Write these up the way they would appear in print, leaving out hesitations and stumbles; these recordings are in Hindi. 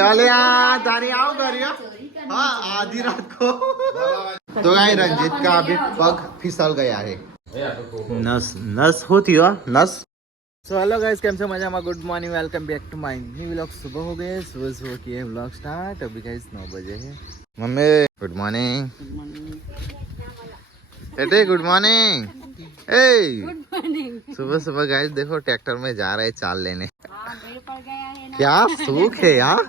चले तारी आओ करियो हाँ आधी रात को तो गाइस रंजीत का अभी पग फिसल गया है नस नस होती हो नस सो हेलो गाइस કેમ છો મજામાં good morning welcome back to my new vlog सुबह हो गए सुबह किए व्लॉग स्टार्ट अभी गाइस 9 बजे है मम्मी गुड मॉर्निंग बेटे good morning a good morning सुबह सुबह गाइस देखो ट्रैक्टर में जा रहे चाल लेने क्या सुख है यार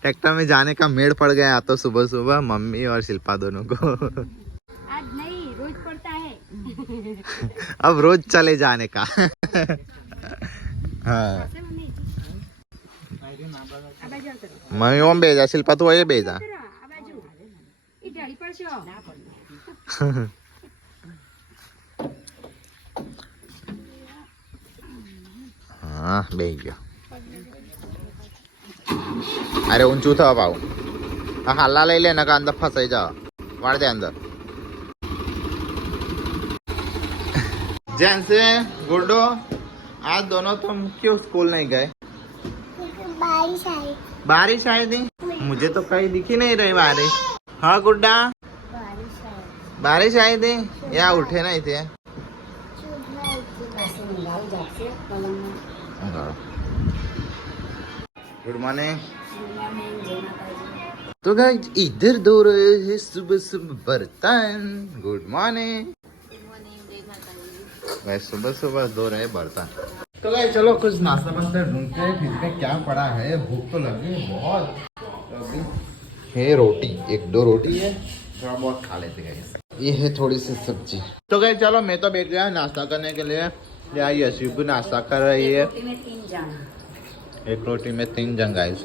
ट्रैक्टर में जाने का मेड़ पड़ गया तो सुबह सुबह मम्मी और शिल्पा दोनों को आज नहीं रोज पड़ता है अब रोज चले जाने का हाँ मम्मी ओम भेजा शिल्पा तू ये भेजा हाँ બેહી ગયો अरे ઊંચું થવા પાવ આ હાલા લઈ લે નકા અંદર ફસાઈ જાવ વાળ દે અંદર जैन से गुड्डो आज दोनों तुम क्यों स्कूल नहीं गए बारिश आई थी मुझे तो कहीं दिखी नहीं रही बारिश हाँ गुड्डा बारिश आई थी या उठे नहीं थे गुड मॉर्निंग तो गाइस इधर दो रहे हैं सुबह सुबह बर्तन गुड मॉर्निंग गाइस सुबह सुबह दो रहे बर्तन तो गाइस चलो कुछ नाश्ता वास्ता ढूंढते हैं फ्रिज में क्या पड़ा है भूख तो लगी बहुत तो अभी है रोटी एक दो रोटी है थोड़ा बहुत खा लेते गाइस ये है थोड़ी सी सब्जी तो गाइस चलो मैं तो बैठ गया नाश्ता करने के लिए या यशु भी नाश्ता कर रही है एक रोटी में 3 जन गाइस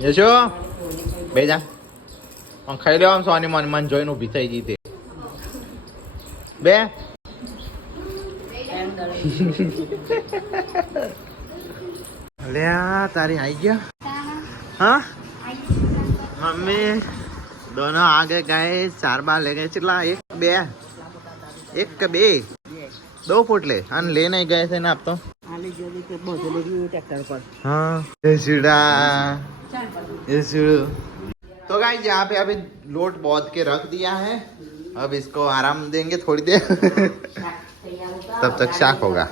यशु बेजा खाई लो सोनी मन मन जोईने ऊभी थई गई थी बे तारी आई गया हाँ मम्मी दोनों आगे गए 4 बार ले गए चिल्ला एक बे एक का बे 2 पोटले अन ले नहीं गए थे ना आप तो हाँ तो गाइस यहाँ पे अभी लोट बहुत के रख दिया है अब इसको आराम देंगे थोड़ी देर तब तक शाक होगा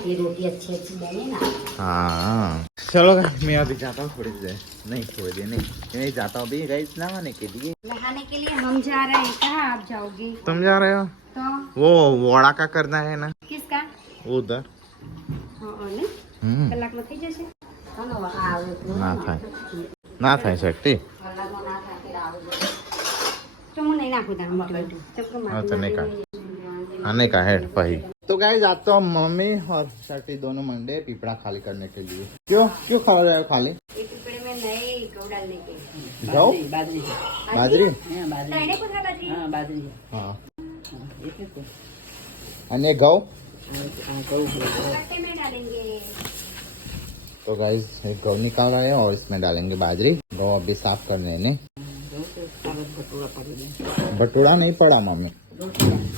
ये रोटी अच्छी अच्छी बने ना हाँ चलो मैं अभी जाता हूँ थोड़ी देर नहीं थोड़ी देर नहीं जाता हूँ अभी गाइस नहाने के लिए हम जा रहे हैं कहाँ आप जाओगे तुम जा रहे हो तो वो वड़ा का करना है ना किसका उधर कलाक में थी जैसे ના થાય શકતી आने का हेड पही तो गाइस आज तो मम्मी और शर्टी दोनों मंडे पीपड़ा खाली करने के लिए क्यों क्यों खा रहे हो खाली पीपड़े में नए गौ डालने के गौ बाजरी बाजरी बाजरी हाँ अन्य गौ में डालेंगे तो गाइस एक गौ निकाल रहे हैं और इसमें डालेंगे बाजरी गौ अभी साफ करने ने भटूरा नहीं पड़ा मम्मी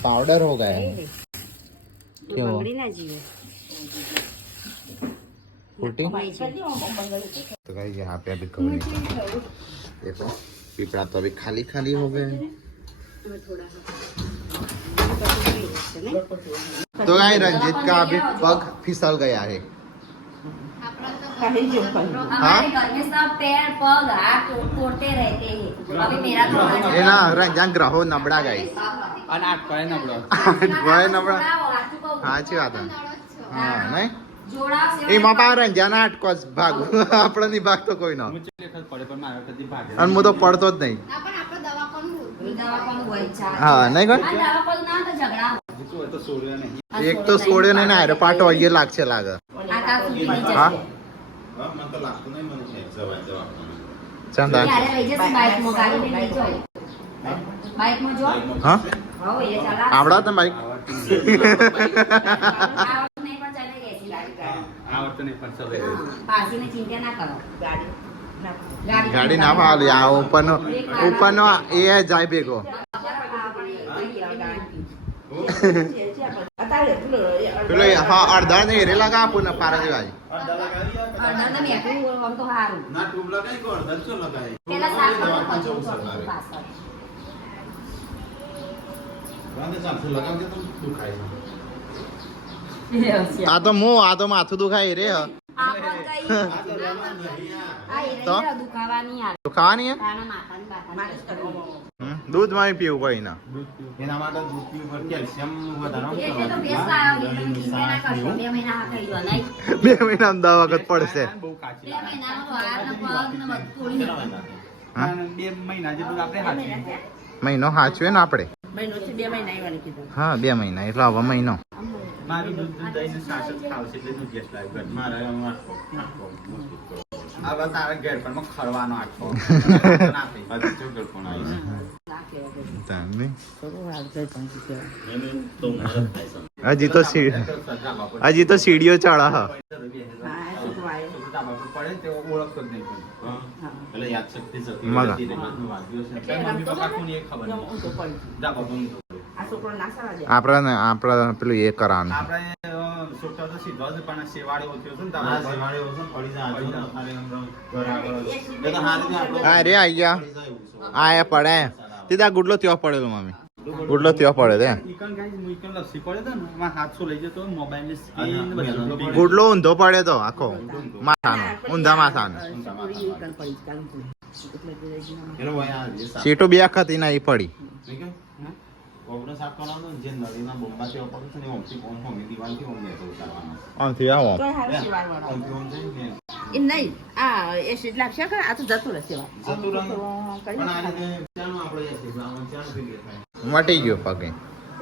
पाउडर हो गया है क्यों फूटी तो गाइस यहाँ पे अभी गौ निकाल देखो पीपड़ा तो अभी खाली खाली हो गए तो गाइस रंजीत का अभी पग फिसल गया है हमारे घर में सब पैर पग हाथ तोड़ते रहते हैं अभी मेरा तो ये ना रंजन ग्रहो नबड़ा गई आठ पाए नबड़ा સાચી વાત હા નહીં जोड़ा से એમાં પા રંજાના અટકો ભાગ આપણો ની ભાગ તો કોઈ ન અને હું તો પડતો જ નહીં હા નહીં કોઈ એક તો છોડ્યો નહીં ને આરે પાટો અહીંયા લાગશે લાગે હા ચંદા હા આવડા તને બાઈક ગાડી ના ફાવે આ ઉપરનો એ જાય ભેગો પેલો હા અડધા ને એરે લગા આપું ને પારાજી વાજી અડધાને મેઠું આમ તો સારું. ના ટ્યુબ લગાઈ કો અડધા શું લગાઈ પેલા શાક બનાવો, પછી થોડું પાછળ. વાંધે ચાલશે લગાવ કે તું દુખાય છે આ તો માથું દુખાય રે આ પણ કઈ આ તો રમણ નહીં આ તો? એરે દુખાવાની આ દુખાવાની હે આના માથાની બાથાની. દૂધ માં પીવું પડે ના એના માટે દૂધ પીવું પર કેલ્શિયમ વધારવાનું એટલે તો બેસ્ટ આવ્યો નહીં, તમે ચિંતા ના કરશો. 2 મહિના હા કહી દો નહીં. 2 મહિના દવા વખત પડશે બહુ કાચી 2 મહિનાનો તો હાથ ને પગ ને બધું તોડી નાખે. હા? 2 મહિના જેટલું આપણે હાચવીએ. મહિનો હાચવે ને આપણે મહિનોથી 2 મહિના આવવાની કીધું. હા 2 મહિના એટલે હવે મહિનો મારું દૂધ દહીંને છાશ જ ખાવશે એટલે દૂધ ગેસ લાગે ઘરમાં. મારે આ બસ તારા ઘેર પણ ખરવાનો આખો ના થઈ પાછું શું ગળપણ આવી નાખે વગર. તાને. થોડું હાલ જાય પણ કીધું. એને તો મારે થાય છે હજી તો હજી તો સીડીઓ ચડા હ હા, શીખવાય. ધાબા પર પડે તે ઓળખતો જ નહીં કોઈ. હા. એટલે યાદશક્તિ જતી મગા. રહેતી રહી. મતનું વાગ્યું છે. એટલે મમ્મી રમતો પપ્પા હતો કોને ને, એ ખબર તો નહીં. ઊંધો પડી ગયો. ધાબા પર ઊંધો. આ છોકરો ના સારા દે. આપણા પેલું એ કરવાનું આપણે છોકરા તો સીધો જ પણ શેવાળે ઓછો હતો ને હા, ધાબા પર. શેવાળે ઓછું પડી જાય. આજુ તારે આમ ઘર આગળ જ. એ તો હારી આપણો હા રે આઈ ગયા પડી જાય એવું છે. આ એ પડે સીધા ગુડલો ત્યો પડેલો મમ્મી ગુડલો ત્યો પડે તે ઈકણ ગાઈસ મુઈકણ લસ્સી પડે તો ને એમાં હાથસો લઈ જતો મોબાઈલ ની સ્ક્રીન બધું તૂટી ગુડલો ઊંધો પડે તો આખો માથાનો ઊંધા માથાનો પૂરી એકલ પડી જ કાઢું છું. એટલે તે રહી ગયું. પેલો ભાઈ આ જે સાપ સીટો બે હતી ના એ પડી નહીં કે? કોબરો સાપ કરવાનો ને જે નદીના બોમ્બા છે ઉપર છે ને ઓમથી ઓમ હોમી દીવાલથી ઓમ લેતો ઉતારવાનો. આમથી આવો તોય હારું શિવાળવાળો. ઓમથી ઓમ જાય ને એમ નહીં. આ એસિડ લાગશે કે આ તો જતું રહેશે વાત. જતું રહે. કરી પણ આ નાખવાનું. રીતે ચાનું આપણે એ છે, આમાં ચાનું પીલી થાય. મટી ગયો પગે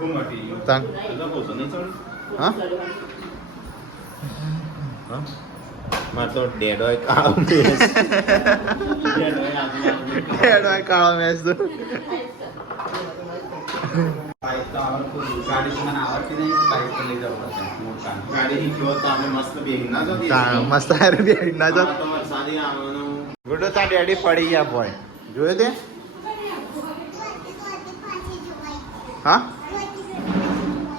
ઉમટી ગયું. તાન એટલે પોતો નહીં ચડ્યું? હા હા? મારે તો ડેડ હોય કાળો મેસ. ડેડ હોય આજુબાજુ. એડવાય કાળો મેસ તો બાઈક તો આવડતું હતું. ગાડી તો મને આવડતી નહીં બાઈક પર લઈ જવું પડશે મોટા ગાડી શીખ્યો હોત તો આપણે મસ્ત બેહી ના જતી. તાણ મસ્ત હારે બે ના જો આ તો વરસાદી આવવાનું. ગુડો તા ડેડી પડી ગયા બોય જોયો તે હા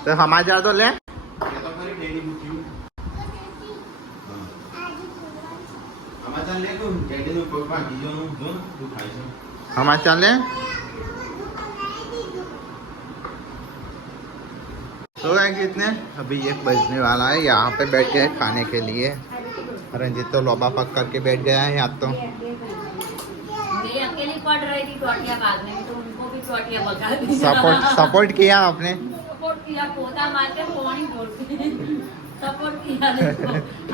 તો સમાચાર તો લે એ તો ખરી ડેડી મૂક્યું. હા. આમાં ચાલ લે કહું, ડેડીનું પગ ભાગી ગયોનું જો ને, શું થાય છે. समाचार ले तो है कितने अभी 1 बजने वाला है यहाँ पे बैठ गए खाने के लिए रंजित तो लोबा पक करके बैठ गया है आज तो मैं अकेली पढ़ रही थी टोटिया भागने में, तो उनको भी टोटिया भगा दी। सपोर्ट किया आपने सपोर्ट किया, पोता मार के फोन ही बोलते सपोर्ट किया देखो।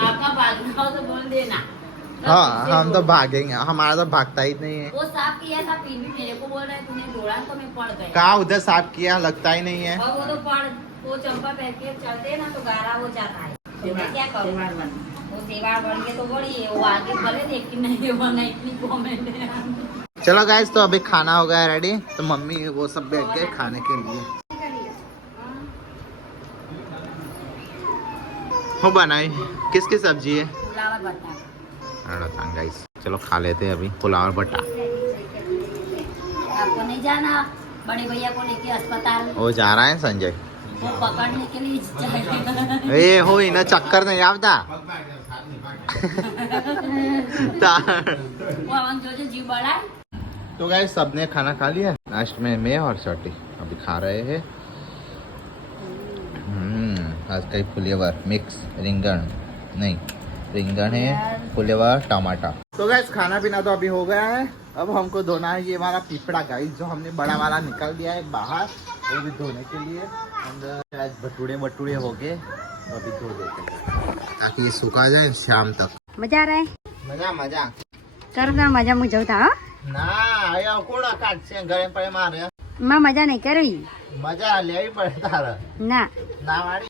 आपका भागना हो तो बोल देना। हाँ हम तो भागेंगे हमारा तो भागता ही नहीं है वो साफ किया था फिर भी मेरे को बोल रहे तूने दौड़ा तो मैं पड़ गया। कहा उधर साफ किया लगता ही नहीं है और वो तो पड़ वो चंपा पहन के चलते ना तो गारा हो जाता है। तो मैं क्या करूँ? શિવાળવાનું. वो सेवा बढ़ के तो बढ़ी है, वो आगे भले लेकिन नहीं बना इतनी कॉमेंट है। चलो गाइस तो अभी खाना हो गया रेडी तो मम्मी वो सब बैठ गए खाने के लिए हो बनाई किसकी सब्जी है फ्लावर बता गाइस चलो खा लेते हैं अभी पुलाव और भट्टा आपको नहीं जाना बड़े भैया को लेके अस्पताल, वो जा रहा है संजय वो पकड़ने के लिए जाएगा। ए हो इन्हें चक्कर नहीं आता वो हम जो जीव बड़ा है। तो गाइस सबने खाना खा लिया लास्ट में मैं और छोटी अभी खा रहे हैं आज कई फ्लेवर मिक्स रिंगन नहीं रिंगन है फ्लेवर टमाटर तो गाइस खाना पीना तो अभी हो गया है अब हमको धोना है ये वाला पिपड़ा गाइस जो हमने बड़ा वाला निकाल दिया है बाहर वो भी धोने के लिए अंदर शायद भटूरे हो गए तो अभी धो देते हैं ताकि ये सूखा जाए शाम तक मजा आ रहा है मजा मजा कर मजा मुझे होता ना आया कोण काट से घरे पड़े मारे मैं मजा नहीं कर रही मजा ले पड़े तारा ना। ना मारी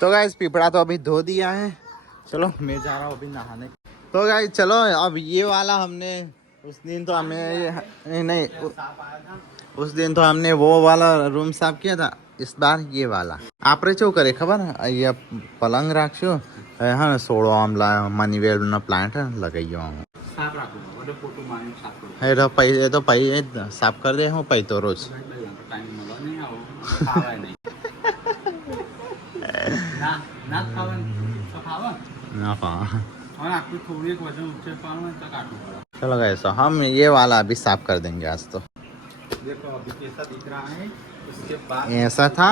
तो गाइस पिपड़ा तो अभी धो दिया है चलो मैं जा रहा हूँ अभी नहाने तो गाइस चलो अब ये वाला हमने उस दिन तो हमें नहीं उस दिन तो हमने वो वाला रूम साफ किया था इस बार ये वाला आपरे શું કરે ખબર અહીંયા પલંગ રાખશું હા સોળો આમલા મનીવેલનો પ્લાન્ટ લગાઈ ગયો હું સાફ રાખવું એટલે પોતું મારીને સાફ કરવું એ તો પૈ સાફ કરી દે હું પૈ તો રોજ ટાઈમ મળવા નહીં આવો ખાવાય નહીં ના ના ખાવાનું તો ખાવા ना पा और आपको थोड़ी एक वजन ऊंचे पाना है तो काटना पड़ा चलो गाइस तो हम ये वाला अभी साफ कर देंगे आज तो देखो अभी कैसा दिख रहा है उसके बाद ऐसा था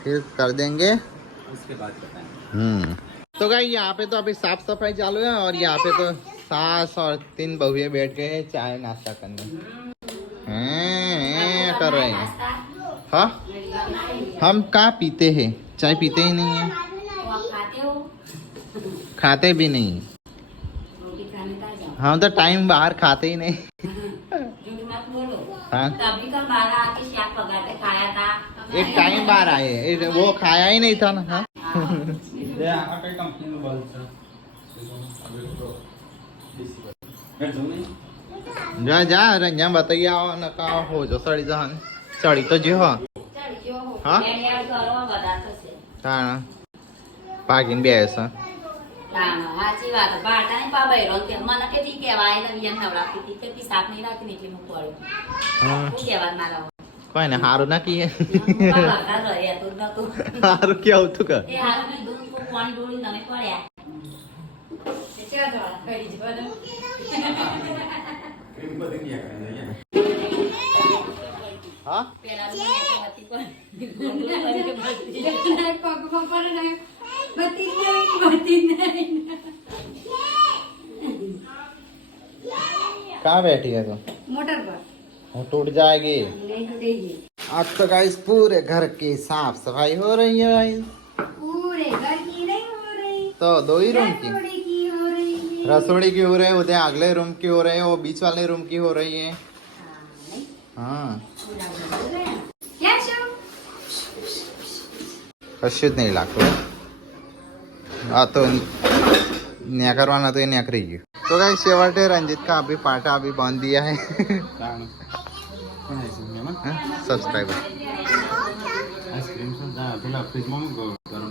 फिर कर देंगे उसके बाद बताएंगे तो गाइस यहाँ पे तो अभी साफ सफाई चालू है और यहाँ पे तो सास और 3 बहुएं बैठ गए हैं चाय नाश्ता करने कर रहे हैं हाँ हम कहाँ पीते हैं चाय पीते ही नहीं है तो आप खाते हो खाते भी नहीं रोटी खाने का जाओ हम तो टाइम बाहर खाते ही नहीं झूठ मत बोलो हाँ कभी का बारह आके शाक पका के खाया था एक टाइम बाहर आए वो खाया ही नहीं था ना हाँ ये आका कई कंपनी में बल्ब है जा जा रंजा बताइए आओ न का हो जो सड़ी जहन सड़ी तो जो हाँ चल जो हो हाँ? यार करो बता तो से पाकिन भी ऐसा હા સાચી વાત બાટા ને પા બૈરો કે મને કે જી કહેવાય ને બીજા નવરાત્રી થી કે તી સાપ નહીં રાખીને એટલે હું પડું हाँ હું કહેવા મારા कोई ना हारू ना किए બાબા રહે તો ન તો हारू क्या हो तू का એ હારું ને દૂધ કો પાણી ડોળી નમે પડ્યા એ ચા દોડા કરી જવાનો हाँ પેલા તો હતી પણ પગ પગ ને બતી નહીં कहाँ बैठी है तू મોટર પર वो टूट जाएगी નહીં ટૂટેગી आज तो गाइस पूरे घर की साफ सफाई हो रही है गाइस पूरे घर की नहीं हो रही तो 2 ही रूम की थोड़ी की हो रही है रसोड़ी की हो रही है उधर अगले रूम की हो रही है वो बीच वाले रूम की हो रही है हाँ क्या शो कशुं જ નહીં લાગતું આ તો ન્યા કરવાના તો એ ન્યા રહી ગયું तो गाइस छेवटे रंजित का अभी पाटा अभी बांध दिया है सब्सक्राइबर आइसक्रीम से जा पहले फ्रिज में गरम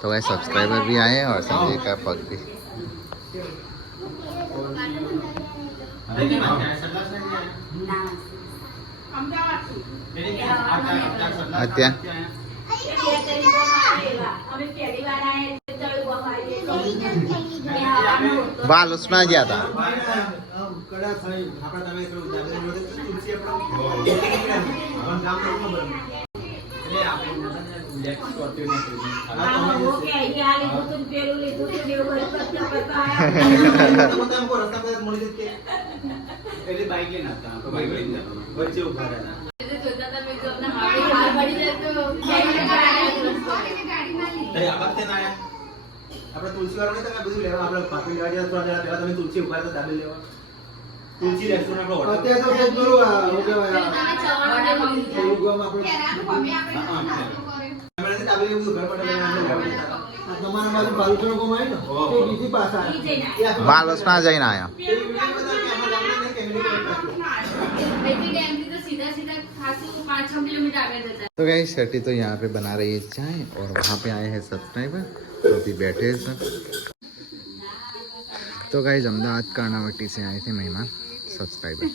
तो गाइस सब्सक्राइबर भी आए और संजय का पग भी અત્યારે बाल उसमें आ गया था बाइक लेना था तो बाइक लेना बच्चे उठा रहे ना આપણે તુલસી વાળો નહીં તમે બધું લેવા આપણે પાપડી ગાડી અથવા પહેલા તમે તુલસી ઉભા તો દાબી લેવા તુલસી રેસ્ટોરન્ટ આપણો હોટલ અત્યારે તો સેજ બોલો હું કહેવાય આપણે દાબી લેવું ઘર માટે તમારા બાજુ બાલુચરો કોમ આવી ને તે બીજી પાસા बाल उसमें आ जाए ना आया तो गाइस शर्टी तो यहाँ पे बना रही है चाय और वहाँ पे आए हैं सब्सक्राइबर तो अभी बैठे हैं सब तो गाइस अहमदाबाद कर्नावटी से आए थे मेहमान सब्सक्राइबर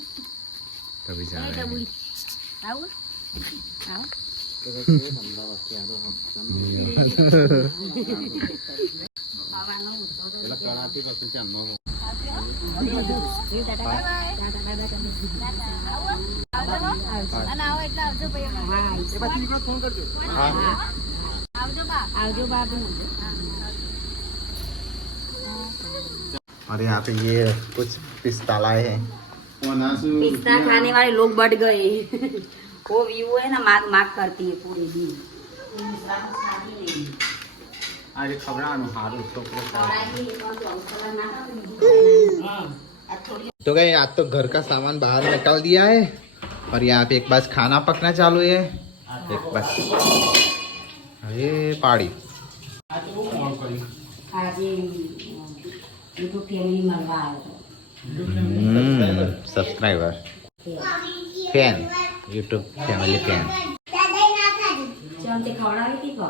तभी जा रहे हैं और यहाँ पे ये कुछ पिस्ता लाए हैं पिस्ता खाने वाले लोग बढ़ गए वो व्यू है ना माग माग करती है पूरे दिन आज खबरानो हारू छोकरो तो गए आज तो घर का सामान बाहर निकाल दिया है और यहाँ पे एक बार खाना पकना चालू है एक बार अरे पाड़ी आज यूट्यूब फैमिली मलवा आया subscriber fan YouTube family fan चलते खवड़ावी थी को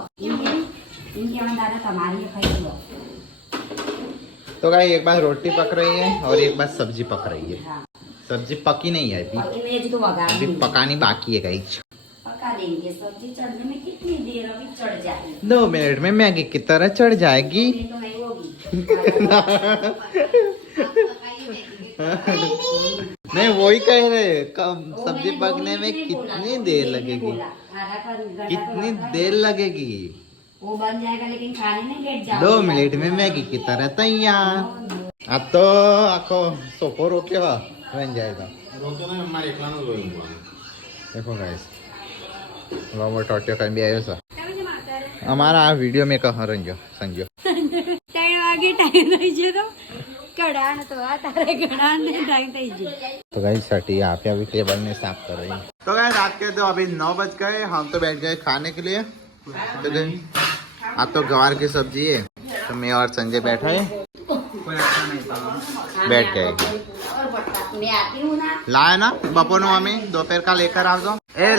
इनके हमें दादा कमारी खाई लो तो गाइस एक बार रोटी पक रही है और एक बार सब्जी पक रही है सब्जी पकी नहीं है अभी इमेज तो वगा अभी पकानी बाकी है गाइस पका देंगे सब्जी चढ़ने में कितनी देर अभी चढ़ जाएगी 2 मिनट में मैगी की तरह चढ़ जाएगी ये तो नहीं होगी नहीं वही कह रहे कब सब्जी पकने में कितनी देर लगेगी कितनी देर लगेगी वो बन जाएगा लेकिन खाने नहीं लेट जाओ 2 मिनट में मैगी की तरह तैयार अब तो आखो सोफो रोके बन जाएगा રોતો ને મારે એકલાનું જોયું પણ. देखो गाइस वाह टोटियो कहीं भी आयो सर हमारा आ वीडियो में कहाँ रंजो संजो 3 વાગે ટાઈમ થઈ ગયો તો કડાણ તો આ તારે કડાણ ને ટાઈમ થઈ ગયો तो गाइस सटी यहाँ पे अभी टेबल में साफ कर रही है तो गाइस आज के तो अभी 9 बज गए हम तो बैठ गए खाने के लिए तो आज तो गवार की सब्जी है तो मैं और संजय बैठा है कोई अच्छा नहीं था बैठ गए और बट्टा मैं आती हूँ ना लाए ना बपोर मम्मी दोपहर का लेकर आओ तो ए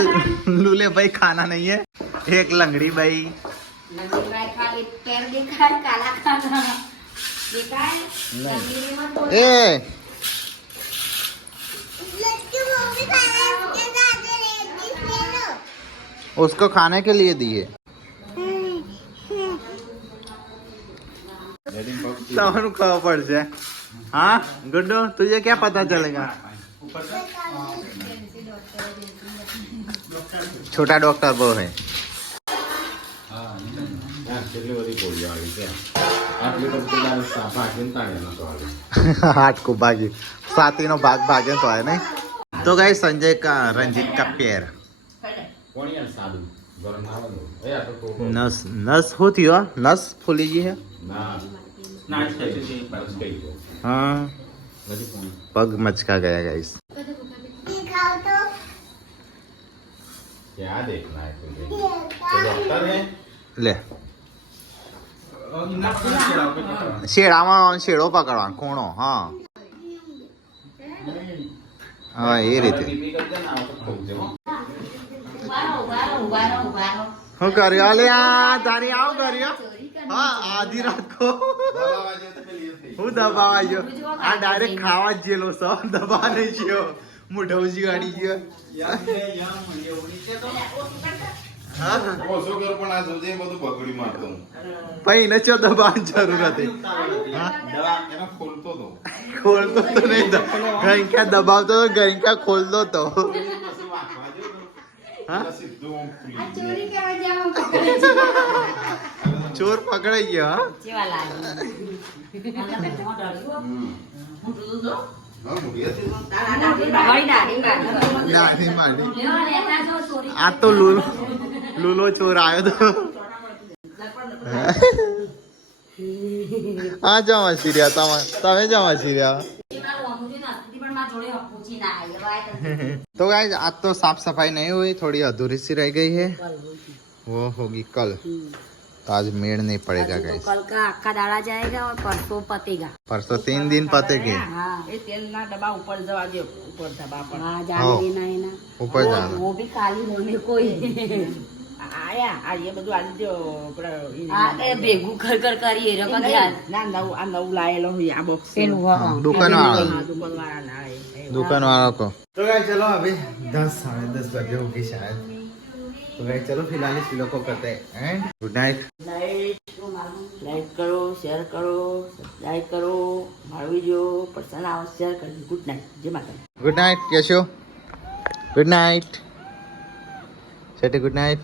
लूले भाई खाना नहीं है एक लंगड़ी भाई नंदी भाई खाली पैर देखा है काला खाना देखा है नंदी मत बोल ए उसको खाने के लिए दिए सबको खबर पड़ जाए हाँ गुड्डू तुझे क्या पता चलेगा ऊपर से छोटा डॉक्टर वो है યાર, કેટલી બધી ગોળીઓ આવી છે. આટલી તો પેલા ભાગીને તાળે નતો આવ્યો. हाथ को भागी साथी नो भाग भागे तो है नहीं तो गाइस संजय का रंजीत का पैर કોણ યાર સાદું? ગરમ ના હોય. એ આ તો ટોપો. नस नस होती हो नस फूली जी है ના, નાચ થઈ ગઈ બસ ગઈ ગયો. हाँ નથી કોણ. पग मचका गया गाइस क्या देखना है तुझे? तो डॉक्टर है? ले ઇના કોણ છેડા ઉપર કેટલા શેડામાં શેડો પકડવા ખૂણો હા હા એ રીતે પીપી કરી દે ને, આ વખત ખોલજે, હો. उबारो હું કર્યો અલે આ તારી આવ કર્યો હા આધી રાત કો દબાવા જેવું તો પેલી એ થઈ. હું દબાવા ગયો આ ડાયરેક્ટ ખાવા જ જેલો સો દબા નહીં ગયો મુઢવજી વાળી ગયો યાર બે યાર મળ્યો નીચે તો હા ઓછો કર પણ આ જોજે એ બધું પકડી મારતો હું. ભાઈ એને ચો દબાવવાની જરૂર હતી હા દવા એનો ખોલતો તો. ખોલતો તો નહીં ગઈકા દબાવતો તો ગઈકા ખોલતો તો પછી વાંચવા જેવું તો. હા? એટલે સીધું આમ ખુલી ગયું. चोरी करवा जाओ ચોર પકડાઈ ગયો હા केवा लागे मतलब बहुत डरियो હા, મૂકી હતી તો. बड़ी डाली बात નાની માડી लेवा लेता जो चोरी આ તો લૂલો ચોર આવ્યો તો હા જમા છીર્યા તમે જમા છીર્યા तो गाइस आज तो साफ सफाई नहीं हुई थोड़ी अधूरी सी रह गई है वो होगी कल तो आज मेड़ नहीं पड़ेगा गाइस कल का अक्का दाड़ा जाएगा और परसों पतेगा परसों 3 दिन पतेगी हाँ એ તેલના ડબ્બા ઉપર જવા દે ઉપર ડબ્બા પર हाँ जाने देना है ना ऊपर जाना वो भी काली होने को ही આયા આ એ બધું આલી દો हाँ ए भेगू कर कर करिए रखा ध्यान ના નવું લાયેલો હોય આ બોક્સ पेन हुआ दुकान वाला દુકાનવાળા ના दुकान वालों को तो गाइस चलो अभी 10 बजे होगी शायद तो गाइस चलो फिलहाल इस वीडियो को करते हैं गुड नाइट લાઈક કરો શેર કરો સબસ્ક્રાઈબ કરો મારો વિડીયો પસંદ આવે શેર કરજો ગુડ નાઇટ જય માતા गुड नाइट यशो गुड नाइट सेटी गुड नाइट